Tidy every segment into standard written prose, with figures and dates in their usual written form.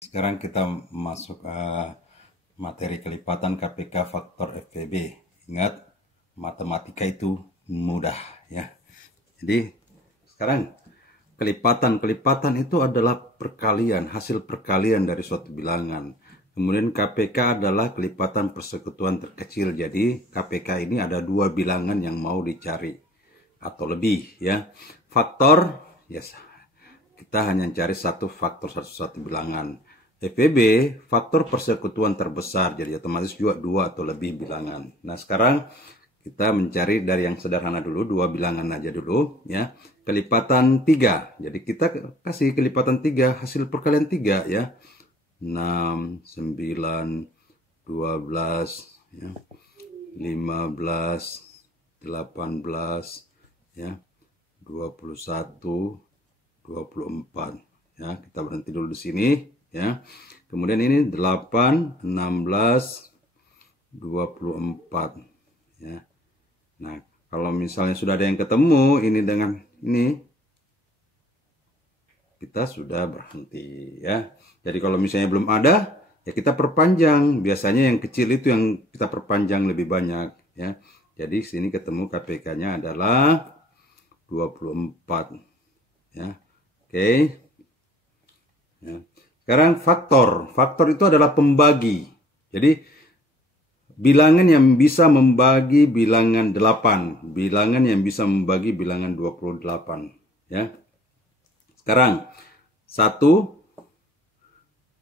Sekarang kita masuk materi kelipatan KPK faktor FPB. Ingat, matematika itu mudah ya. Jadi sekarang kelipatan itu adalah perkalian, hasil perkalian dari suatu bilangan. Kemudian KPK adalah kelipatan persekutuan terkecil. Jadi KPK ini ada dua bilangan yang mau dicari atau lebih ya. Faktor, yes, kita hanya cari satu faktor satu bilangan. FPB, faktor persekutuan terbesar, jadi otomatis juga dua atau lebih bilangan. Nah sekarang kita mencari dari yang sederhana dulu, dua bilangan aja dulu ya. Kelipatan 3, jadi kita kasih kelipatan 3, hasil perkalian 3 ya. 6, 9, 12 ya, 15, 18 ya, 21, 24 ya. Kita berhenti dulu di sini ya. Kemudian ini 8, 16, 24 ya. Nah, kalau misalnya sudah ada yang ketemu ini dengan ini, kita sudah berhenti ya. Jadi kalau misalnya belum ada, ya kita perpanjang. Biasanya yang kecil itu yang kita perpanjang lebih banyak ya. Jadi sini ketemu KPK-nya adalah 24 ya. Oke. Ya. Sekarang faktor itu adalah pembagi. Jadi bilangan yang bisa membagi bilangan 8, bilangan yang bisa membagi bilangan 28 ya. Sekarang 1,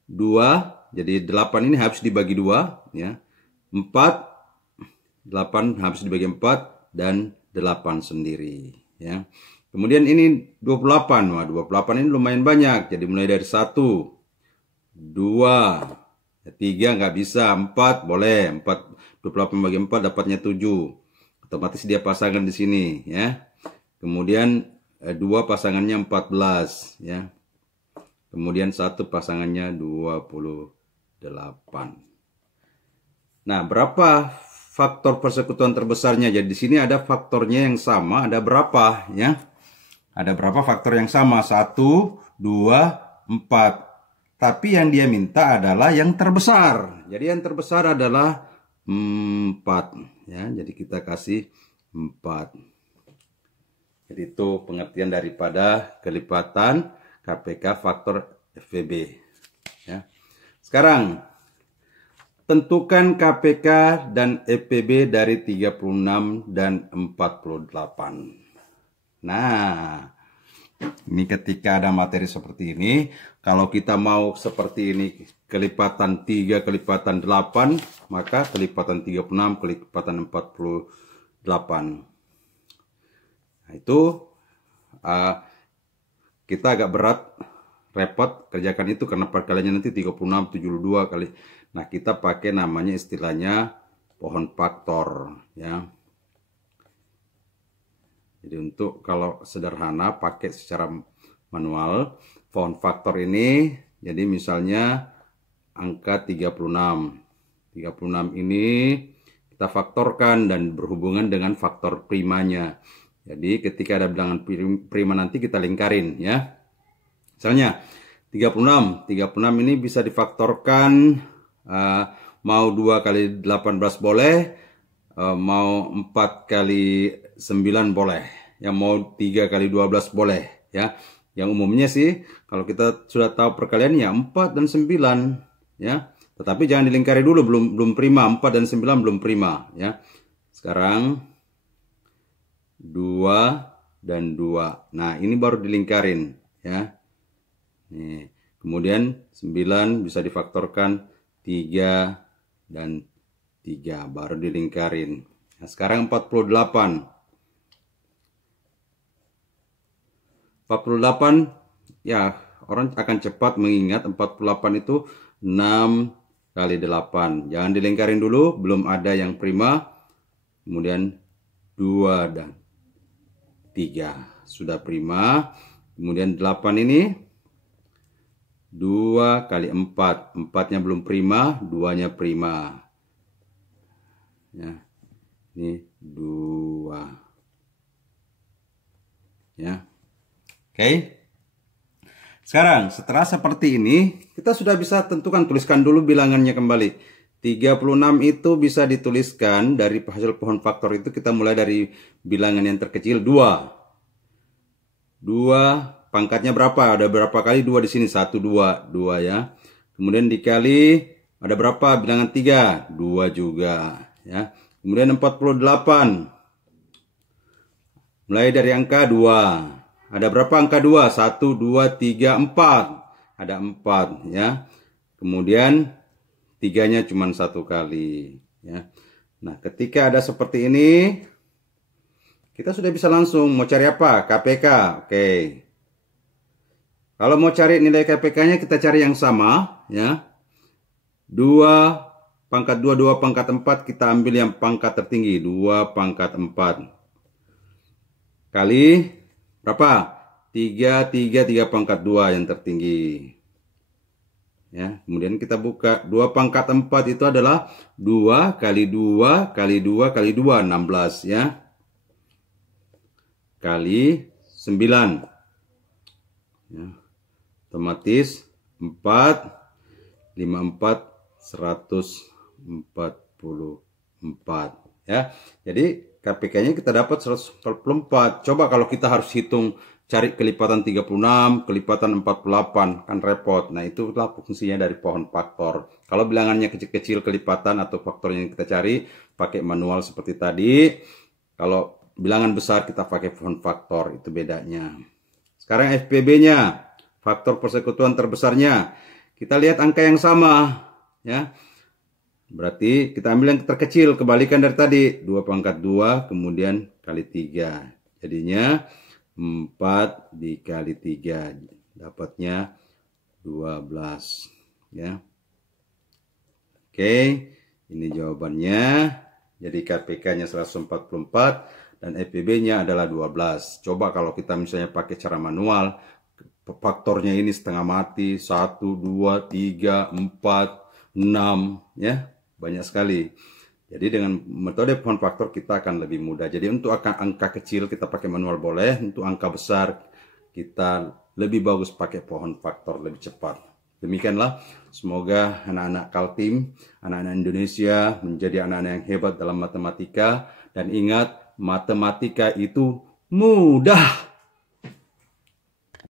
2, jadi 8 ini habis dibagi 2 ya. 4, 8 habis dibagi 4 dan 8 sendiri ya. Kemudian ini 28. Wah, 28 ini lumayan banyak. Jadi mulai dari 1, 2, 3 nggak bisa, 4 boleh. 28 bagi 4 dapatnya 7. Otomatis dia pasangan di sini ya. Kemudian 2 pasangannya 14 ya. Kemudian 1 pasangannya 28. Nah, berapa faktor persekutuan terbesarnya? Jadi di sini ada faktornya yang sama, ada berapa ya? Ada berapa faktor yang sama? 1, 2, 4. Tapi yang dia minta adalah yang terbesar. Jadi yang terbesar adalah 4 ya. Jadi kita kasih 4. Jadi itu pengertian daripada kelipatan KPK faktor FPB ya. Sekarang tentukan KPK dan FPB dari 36 dan 48. Nah, ini ketika ada materi seperti ini, kalau kita mau seperti ini, kelipatan 3, kelipatan 8, maka kelipatan 36, kelipatan 48. Nah, itu kita agak berat, repot kerjakan itu karena perkaliannya nanti 36, 72 kali. Nah, kita pakai namanya istilahnya pohon faktor ya. Jadi untuk kalau sederhana pakai secara manual pohon faktor ini, jadi misalnya angka 36. 36 ini kita faktorkan dan berhubungan dengan faktor primanya. Jadi ketika ada bilangan prima nanti kita lingkarin ya. Misalnya 36 ini bisa difaktorkan, mau 2 kali 18 boleh, mau 4 kali 9 boleh, yang mau 3 kali 12 boleh ya. Yang umumnya sih kalau kita sudah tahu perkalian ya 4 dan 9 ya. Tetapi jangan dilingkari dulu, belum prima. 4 dan 9 belum prima ya. Sekarang 2 dan 2. Nah, ini baru dilingkarin ya. Nih, kemudian 9 bisa difaktorkan 3 dan 3 baru dilingkarin. Nah, sekarang 48 ya, orang akan cepat mengingat 48 itu 6 kali 8. Jangan dilingkarin dulu, belum ada yang prima. Kemudian 2 dan 3 sudah prima. Kemudian 8 ini 2 kali 4. 4-nya belum prima, 2-nya prima. Ya. Ini 2. Ya. Oke. Sekarang, setelah seperti ini, kita sudah bisa tentukan, tuliskan dulu bilangannya kembali. 36 itu bisa dituliskan dari hasil pohon faktor itu, kita mulai dari bilangan yang terkecil 2. 2 pangkatnya berapa? Ada berapa kali 2 di sini? 1, 2, 2 ya. Kemudian dikali, ada berapa? Bilangan 3, 2 juga ya. Kemudian 48. Mulai dari angka 2. Ada berapa angka 2? 1, 2, 3, 4. Ada 4 ya. Kemudian 3-nya cuma 1 kali ya. Nah, ketika ada seperti ini, kita sudah bisa langsung mau cari apa? KPK. Oke. Kalau mau cari nilai KPK-nya, kita cari yang sama ya. 2 pangkat 2, 2 pangkat 4, kita ambil yang pangkat tertinggi. 2 pangkat 4. Kali berapa? 3, 3 pangkat 2 yang tertinggi. Ya, kemudian kita buka. 2 pangkat 4 itu adalah 2 kali 2 kali 2 kali 2, 16 ya. Kali 9. Ya. Otomatis 4, 54, 144 ya. Jadi KPK-nya kita dapat 144. Coba kalau kita harus hitung cari kelipatan 36, kelipatan 48, kan repot. Nah, itulah fungsinya dari pohon faktor. Kalau bilangannya kecil-kecil kelipatan atau faktornya yang kita cari, pakai manual seperti tadi. Kalau bilangan besar kita pakai pohon faktor, itu bedanya. Sekarang FPB-nya, faktor persekutuan terbesarnya. Kita lihat angka yang sama ya. Berarti kita ambil yang terkecil, kebalikan dari tadi. 2 pangkat 2, kemudian kali 3. Jadinya 4 dikali 3. Dapatnya 12. Ya. Oke, ini jawabannya. Jadi KPK-nya 144 dan FPB-nya adalah 12. Coba kalau kita misalnya pakai cara manual, faktornya ini setengah mati. 1, 2, 3, 4, 6. Ya. Banyak sekali. Jadi dengan metode pohon faktor kita akan lebih mudah. Jadi untuk angka kecil kita pakai manual boleh. Untuk angka besar kita lebih bagus pakai pohon faktor, lebih cepat. Demikianlah. Semoga anak-anak Kaltim, anak-anak Indonesia menjadi anak-anak yang hebat dalam matematika. Dan ingat, matematika itu mudah.